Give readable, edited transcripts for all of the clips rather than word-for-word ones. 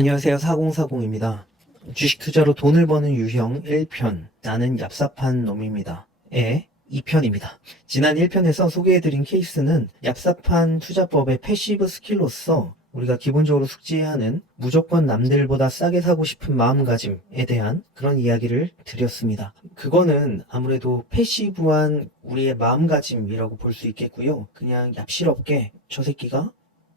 안녕하세요. 4040입니다. 주식 투자로 돈을 버는 유형 1편, 나는 얍삽한 놈입니다. 2편입니다. 지난 1편에서 소개해드린 케이스는 얍삽한 투자법의 패시브 스킬로서 우리가 기본적으로 숙지해야 하는 무조건 남들보다 싸게 사고 싶은 마음가짐에 대한 그런 이야기를 드렸습니다. 그거는 아무래도 패시브한 우리의 마음가짐이라고 볼 수 있겠고요. 그냥 얍실없게 저 새끼가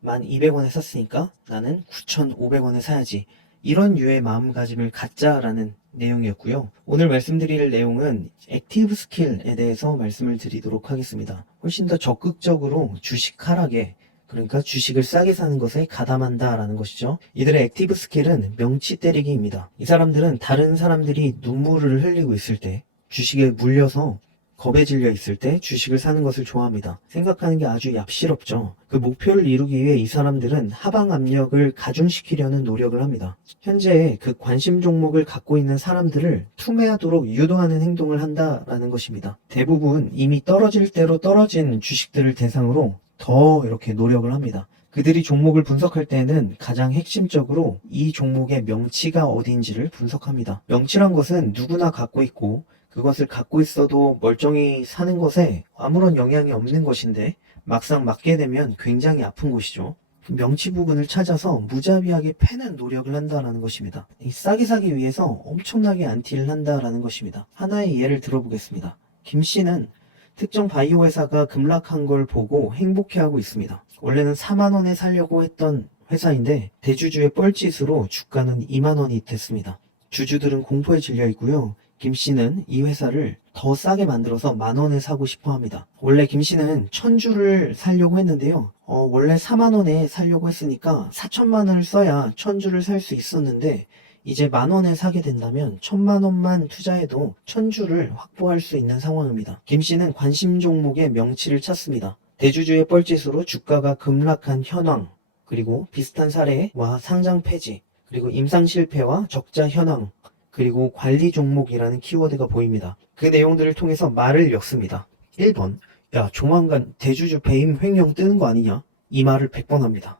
1200원에 샀으니까 나는 9500원에 사야지. 이런 유의 마음가짐을 갖자라는 내용이었고요. 오늘 말씀드릴 내용은 액티브 스킬에 대해서 말씀을 드리도록 하겠습니다. 훨씬 더 적극적으로 주식 하락에, 그러니까 주식을 싸게 사는 것에 가담한다라는 것이죠. 이들의 액티브 스킬은 명치 때리기입니다. 이 사람들은 다른 사람들이 눈물을 흘리고 있을 때, 주식에 물려서 겁에 질려 있을 때 주식을 사는 것을 좋아합니다. 생각하는 게 아주 얍실없죠. 그 목표를 이루기 위해 이 사람들은 하방 압력을 가중시키려는 노력을 합니다. 현재 그 관심 종목을 갖고 있는 사람들을 투매하도록 유도하는 행동을 한다라는 것입니다. 대부분 이미 떨어질 대로 떨어진 주식들을 대상으로 더 이렇게 노력을 합니다. 그들이 종목을 분석할 때는 가장 핵심적으로 이 종목의 명치가 어디인지를 분석합니다. 명치란 것은 누구나 갖고 있고 그것을 갖고 있어도 멀쩡히 사는 것에 아무런 영향이 없는 것인데 막상 맞게 되면 굉장히 아픈 것이죠. 명치 부분을 찾아서 무자비하게 패는 노력을 한다는 것입니다. 싸게 사기 위해서 엄청나게 안티를 한다는 것입니다. 하나의 예를 들어보겠습니다. 김 씨는 특정 바이오 회사가 급락한 걸 보고 행복해하고 있습니다. 원래는 4만원에 살려고 했던 회사인데 대주주의 뻘짓으로 주가는 2만원이 됐습니다. 주주들은 공포에 질려 있고요. 김 씨는 이 회사를 더 싸게 만들어서 만원에 사고 싶어 합니다. 원래 김 씨는 1000주를 사려고 했는데요. 원래 4만원에 사려고 했으니까 4천만원을 써야 1000주를 살 수 있었는데 이제 만원에 사게 된다면 1000만원만 투자해도 1000주를 확보할 수 있는 상황입니다. 김 씨는 관심 종목의 명치를 찾습니다. 대주주의 뻘짓으로 주가가 급락한 현황, 그리고 비슷한 사례와 상장 폐지, 그리고 임상 실패와 적자 현황, 그리고 관리 종목이라는 키워드가 보입니다. 그 내용들을 통해서 말을 엮습니다. 1번, 야 조만간 대주주 배임 횡령 뜨는 거 아니냐? 이 말을 100번 합니다.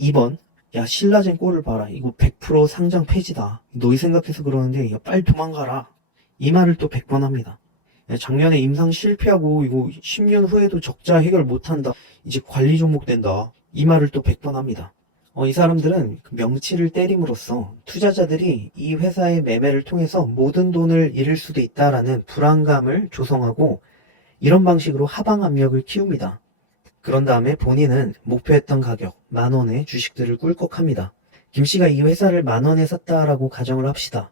2번, 야 신라젠 꼴을 봐라. 이거 100% 상장 폐지다. 너희 생각해서 그러는데 야 빨리 도망가라. 이 말을 또 100번 합니다. 야, 작년에 임상 실패하고 이거 10년 후에도 적자 해결 못한다. 이제 관리 종목 된다. 이 말을 또 100번 합니다. 이 사람들은 그 명치를 때림으로써 투자자들이 이 회사의 매매를 통해서 모든 돈을 잃을 수도 있다라는 불안감을 조성하고 이런 방식으로 하방 압력을 키웁니다. 그런 다음에 본인은 목표했던 가격 만원의 주식들을 꿀꺽합니다. 김씨가 이 회사를 만원에 샀다라고 가정을 합시다.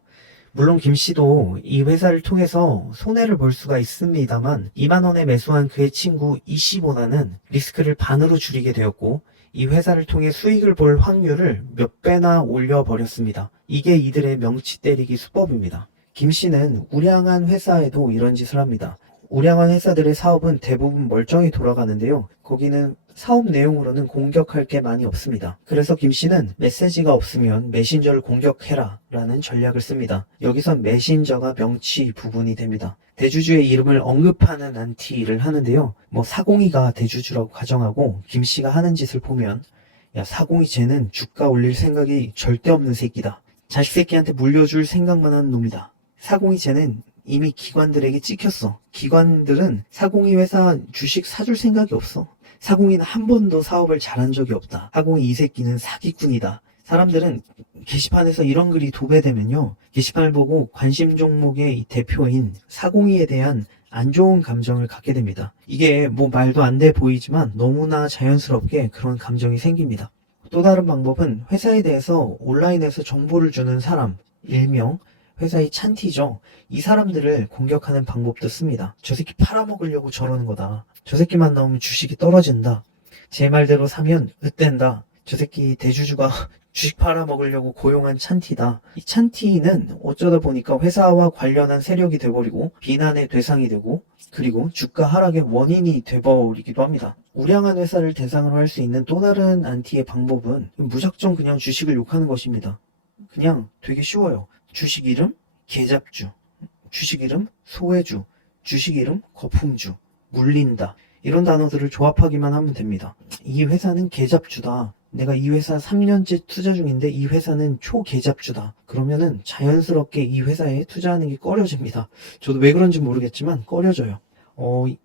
물론 김씨도 이 회사를 통해서 손해를 볼 수가 있습니다만 2만원에 매수한 그의 친구 이씨보다는 리스크를 반으로 줄이게 되었고 이 회사를 통해 수익을 볼 확률을 몇 배나 올려버렸습니다. 이게 이들의 명치 때리기 수법입니다. 김씨는 우량한 회사에도 이런 짓을 합니다. 우량한 회사들의 사업은 대부분 멀쩡히 돌아가는데요. 거기는 사업 내용으로는 공격할 게 많이 없습니다. 그래서 김씨는 메시지가 없으면 메신저를 공격해라 라는 전략을 씁니다. 여기서 메신저가 명치 부분이 됩니다. 대주주의 이름을 언급하는 안티를 하는데요. 402가 대주주라고 가정하고 김씨가 하는 짓을 보면 야 402 쟤는 주가 올릴 생각이 절대 없는 새끼다. 자식 새끼한테 물려줄 생각만 하는 놈이다. 402 쟤는 이미 기관들에게 찍혔어. 기관들은 402 회사 주식 사줄 생각이 없어. 402는 한 번도 사업을 잘한 적이 없다. 402 이 새끼는 사기꾼이다. 사람들은 게시판에서 이런 글이 도배되면요. 게시판을 보고 관심 종목의 이 대표인 402에 대한 안 좋은 감정을 갖게 됩니다. 이게 말도 안 돼 보이지만 너무나 자연스럽게 그런 감정이 생깁니다. 또 다른 방법은 회사에 대해서 온라인에서 정보를 주는 사람, 일명 회사의 찬티죠. 이 사람들을 공격하는 방법도 씁니다. 저 새끼 팔아먹으려고 저러는 거다. 저 새끼만 나오면 주식이 떨어진다. 제 말대로 사면 으뗀다. 저 새끼 대주주가 주식 팔아먹으려고 고용한 찬티다. 이 찬티는 어쩌다 보니까 회사와 관련한 세력이 돼버리고 비난의 대상이 되고 그리고 주가 하락의 원인이 돼버리기도 합니다. 우량한 회사를 대상으로 할 수 있는 또 다른 안티의 방법은 무작정 그냥 주식을 욕하는 것입니다. 그냥 되게 쉬워요. 주식 이름 개잡주, 주식 이름 소외주, 주식 이름 거품주, 물린다. 이런 단어들을 조합하기만 하면 됩니다. 이 회사는 개잡주다. 내가 이 회사 3년째 투자 중인데 이 회사는 초계잡주다. 그러면은 자연스럽게 이 회사에 투자하는 게 꺼려집니다. 저도 왜 그런지 모르겠지만 꺼려져요.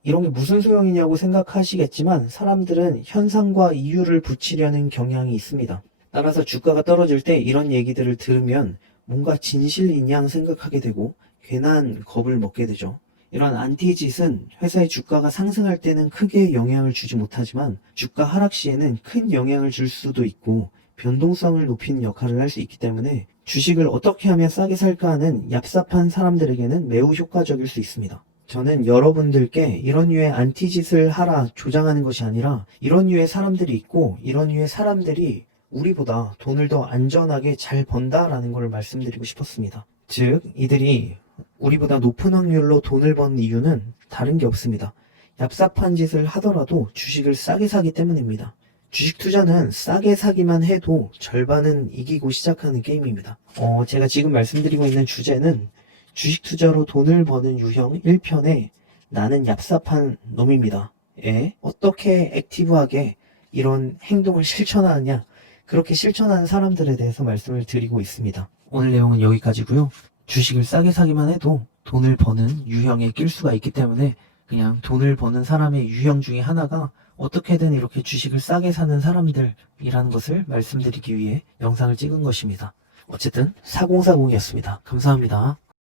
이런 게 무슨 소용이냐고 생각하시겠지만 사람들은 현상과 이유를 붙이려는 경향이 있습니다. 따라서 주가가 떨어질 때 이런 얘기들을 들으면 뭔가 진실이냐 생각하게 되고 괜한 겁을 먹게 되죠. 이런 안티짓은 회사의 주가가 상승할 때는 크게 영향을 주지 못하지만 주가 하락 시에는 큰 영향을 줄 수도 있고 변동성을 높이는 역할을 할 수 있기 때문에 주식을 어떻게 하면 싸게 살까 하는 얍삽한 사람들에게는 매우 효과적일 수 있습니다. 저는 여러분들께 이런 류의 안티짓을 하라 조장하는 것이 아니라 이런 류의 사람들이 있고 이런 류의 사람들이 우리보다 돈을 더 안전하게 잘 번다라는 걸 말씀드리고 싶었습니다. 즉 이들이 우리보다 높은 확률로 돈을 버는 이유는 다른 게 없습니다. 얍삽한 짓을 하더라도 주식을 싸게 사기 때문입니다. 주식 투자는 싸게 사기만 해도 절반은 이기고 시작하는 게임입니다. 제가 지금 말씀드리고 있는 주제는 주식 투자로 돈을 버는 유형 1편에 나는 얍삽한 놈입니다. 어떻게 액티브하게 이런 행동을 실천하느냐, 그렇게 실천하는 사람들에 대해서 말씀을 드리고 있습니다. 오늘 내용은 여기까지고요. 주식을 싸게 사기만 해도 돈을 버는 유형에 낄 수가 있기 때문에 그냥 돈을 버는 사람의 유형 중에 하나가 어떻게든 이렇게 주식을 싸게 사는 사람들이라는 것을 말씀드리기 위해 영상을 찍은 것입니다. 어쨌든 4040이었습니다. 감사합니다.